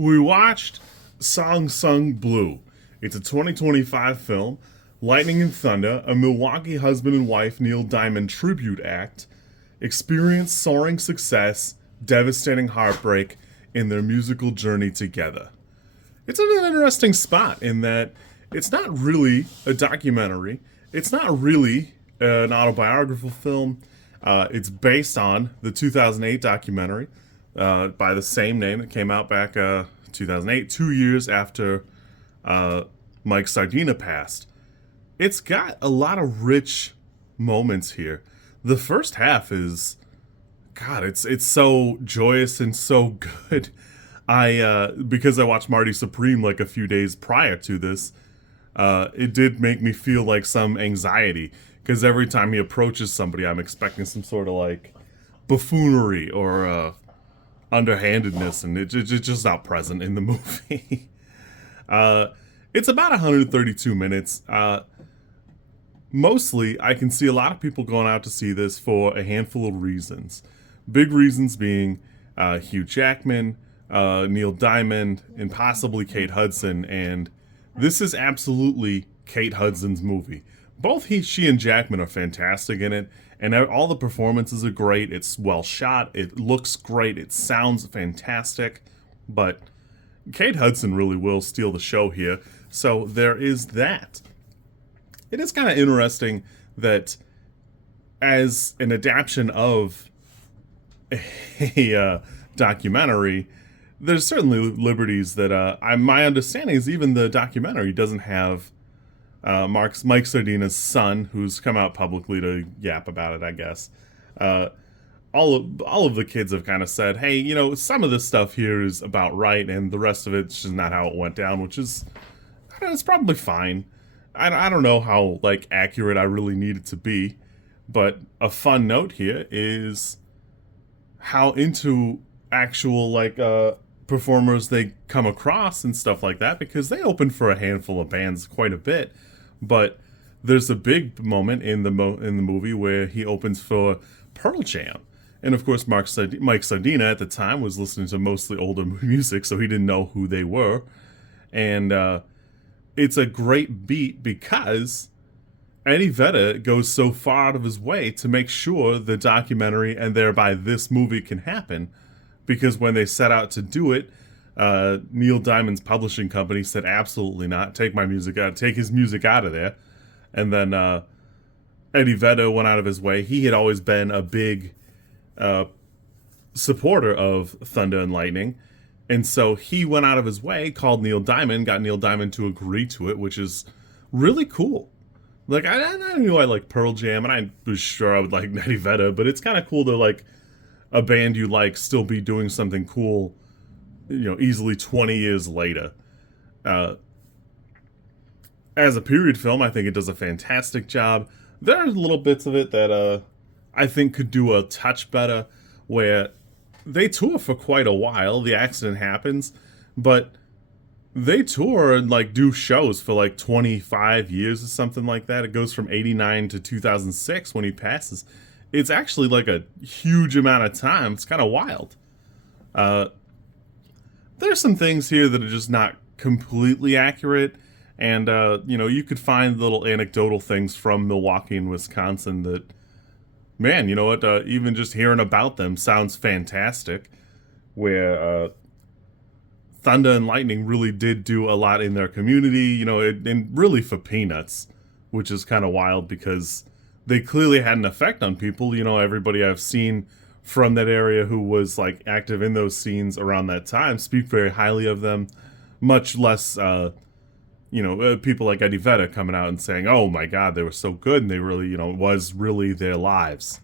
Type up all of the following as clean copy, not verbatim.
We watched Song Sung Blue. It's a 2025 film. Lightning and Thunder, a Milwaukee husband and wife Neil Diamond tribute act, experience soaring success, devastating heartbreak in their musical journey together. It's an interesting spot in that it's not really a documentary. It's not really an autobiographical film. It's based on the 2008 documentary by the same name that came out back 2008, 2 years after Mike Sardina passed. It's got a lot of rich moments here. The first half is, God, it's so joyous and so good. Because I watched Marty Supreme like a few days prior to this, it did make me feel like some anxiety because every time he approaches somebody, I'm expecting some sort of like buffoonery or underhandedness, and it's just not present in the movie. It's about 132 minutes. Mostly, I can see a lot of people going out to see this for a handful of reasons. Big reasons being Hugh Jackman, Neil Diamond, and possibly Kate Hudson. And this is absolutely Kate Hudson's movie. Both she and Jackman are fantastic in it, and all the performances are great. It's well shot. It looks great. It sounds fantastic. But Kate Hudson really will steal the show here. So there is that. It is kind of interesting that as an adaptation of a documentary, there's certainly liberties that my understanding is even the documentary doesn't have Mike Sardina's son, who's come out publicly to yap about it, I guess. All of the kids have kind of said, hey, you know, some of this stuff here is about right, and the rest of it's just not how it went down, which is, I don't know, it's probably fine. I don't know how like accurate I really need it to be, but a fun note here is how into actual like performers they come across and stuff like that, because they open for a handful of bands quite a bit, but there's a big moment in the movie where he opens for Pearl Jam, and of course Mike Sardina at the time was listening to mostly older music, so he didn't know who they were, and it's a great beat because Eddie Vedder goes so far out of his way to make sure the documentary and thereby this movie can happen. Because when they set out to do it, Neil Diamond's publishing company said, absolutely not. Take his music out of there. And then Eddie Vedder went out of his way. He had always been a big supporter of Thunder and Lightning. And so he went out of his way, called Neil Diamond, got Neil Diamond to agree to it, which is really cool. Like, I knew I liked Pearl Jam, and I was sure I would like Eddie Vedder, but it's kind of cool to, like, a band you like still be doing something cool, you know, easily 20 years later. As a period film, I think it does a fantastic job. There are little bits of it that I think could do a touch better, where they tour for quite a while. The accident happens, but they tour and like do shows for like 25 years or something like that. It goes from 89 to 2006 when he passes. It's actually like a huge amount of time. It's kind of wild. There's some things here that are just not completely accurate. And, you know, you could find little anecdotal things from Milwaukee and Wisconsin that, man, you know what? Even just hearing about them sounds fantastic. Where Thunder and Lightning really did do a lot in their community, you know, and really for peanuts, which is kind of wild because they clearly had an effect on people. You know, everybody I've seen from that area who was like active in those scenes around that time speak very highly of them, much less, people like Eddie Vedder coming out and saying, oh my God, they were so good, and they really, you know, it was really their lives.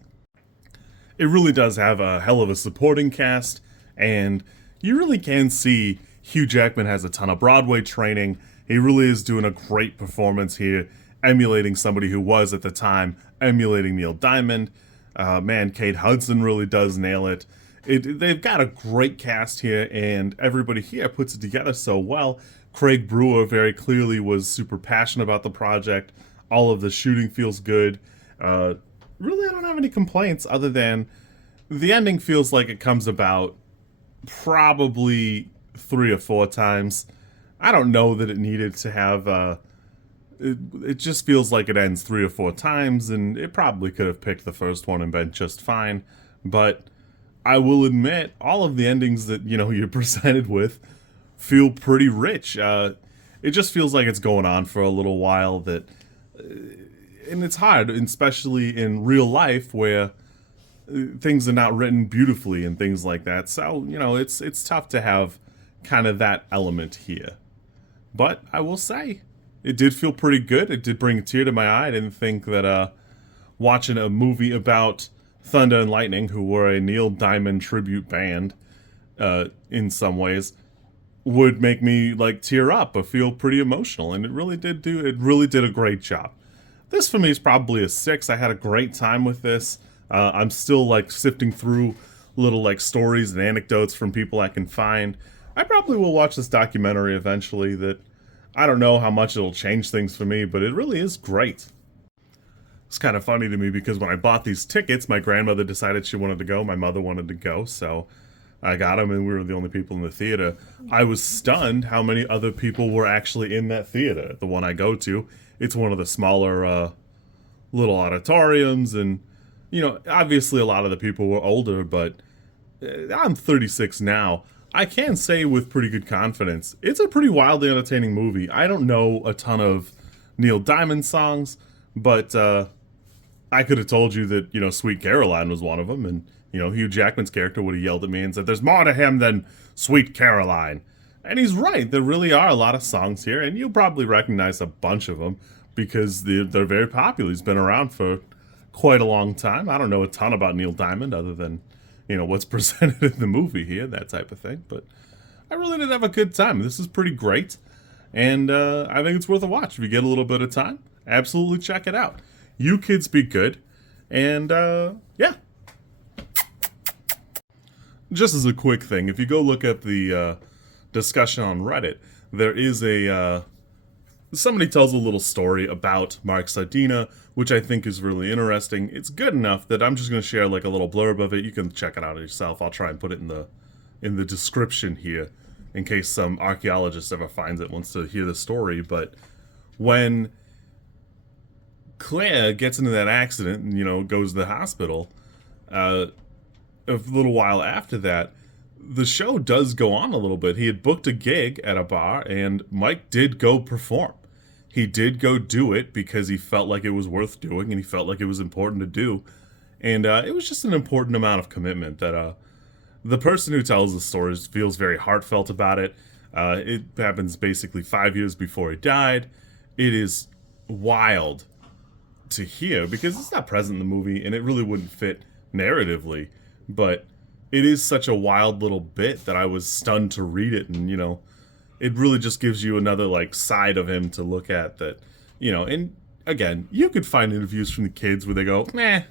It really does have a hell of a supporting cast, and you really can see Hugh Jackman has a ton of Broadway training. He really is doing a great performance here, emulating somebody who was at the time emulating Neil Diamond. Man, Kate Hudson really does nail it. They've got a great cast here, and everybody here puts it together so well. Craig Brewer very clearly was super passionate about the project. All of the shooting feels good. Really, I don't have any complaints other than the ending feels like it comes about probably 3 or 4 times. I don't know that it needed to have. It just feels like it ends 3 or 4 times, and it probably could have picked the first one and been just fine. But I will admit, all of the endings that you're presented with feel pretty rich. It just feels like it's going on for a little while. And it's hard, especially in real life where things are not written beautifully and things like that. So it's tough to have kind of that element here. But I will say, it did feel pretty good. It did bring a tear to my eye. I didn't think that watching a movie about Thunder and Lightning, who were a Neil Diamond tribute band, in some ways, would make me like tear up or feel pretty emotional. And it really did a great job. This for me is probably a 6. I had a great time with this. I'm still like sifting through little like stories and anecdotes from people I can find. I probably will watch this documentary eventually. That I don't know how much it'll change things for me, but it really is great. It's kind of funny to me because when I bought these tickets, my grandmother decided she wanted to go. My mother wanted to go, so I got them, and we were the only people in the theater. I was stunned how many other people were actually in that theater, the one I go to. It's one of the smaller little auditoriums, and obviously a lot of the people were older, but I'm 36 now. I can say with pretty good confidence, it's a pretty wildly entertaining movie. I don't know a ton of Neil Diamond songs, but I could have told you that, Sweet Caroline was one of them, and, Hugh Jackman's character would have yelled at me and said, "There's more to him than Sweet Caroline." And he's right. There really are a lot of songs here, and you'll probably recognize a bunch of them because they're very popular. He's been around for quite a long time. I don't know a ton about Neil Diamond other than, what's presented in the movie here, that type of thing. But I really did have a good time. This is pretty great, and I think it's worth a watch. If you get a little bit of time, absolutely check it out. You kids be good, and yeah. Just as a quick thing, if you go look at the discussion on Reddit, there is somebody tells a little story about Mark Sardina, which I think is really interesting. It's good enough that I'm just going to share like a little blurb of it. You can check it out yourself. I'll try and put it in the description here in case some archaeologist ever finds it, wants to hear the story. But when Claire gets into that accident and goes to the hospital, a little while after that, the show does go on a little bit. He had booked a gig at a bar, and Mike did go perform. He did go do it because he felt like it was worth doing, and he felt like it was important to do. And it was just an important amount of commitment that the person who tells the stories feels very heartfelt about it. It happens basically 5 years before he died. It is wild to hear because it's not present in the movie, and it really wouldn't fit narratively. But it is such a wild little bit that I was stunned to read it, and it really just gives you another like side of him to look at. That and again, you could find interviews from the kids where they go, "Meh,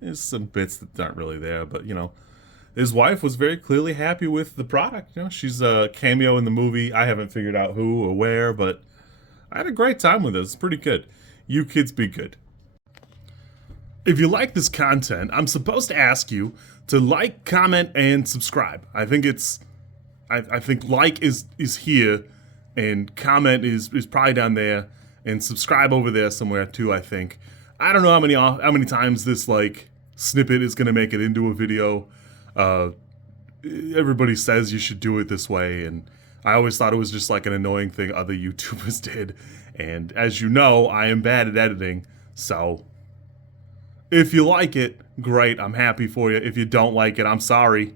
there's some bits that aren't really there," but his wife was very clearly happy with the product. She's a cameo in the movie. I haven't figured out who or where, but I had a great time with it. It's pretty good. You kids be good. If you like this content, I'm supposed to ask you to like, comment, and subscribe. I think I think like is here, and comment is probably down there, and subscribe over there somewhere too. I think. I don't know how many times this like snippet is gonna make it into a video. Everybody says you should do it this way, and I always thought it was just like an annoying thing other YouTubers did. And as you know, I am bad at editing, so if you like it, great, I'm happy for you. If you don't like it, I'm sorry.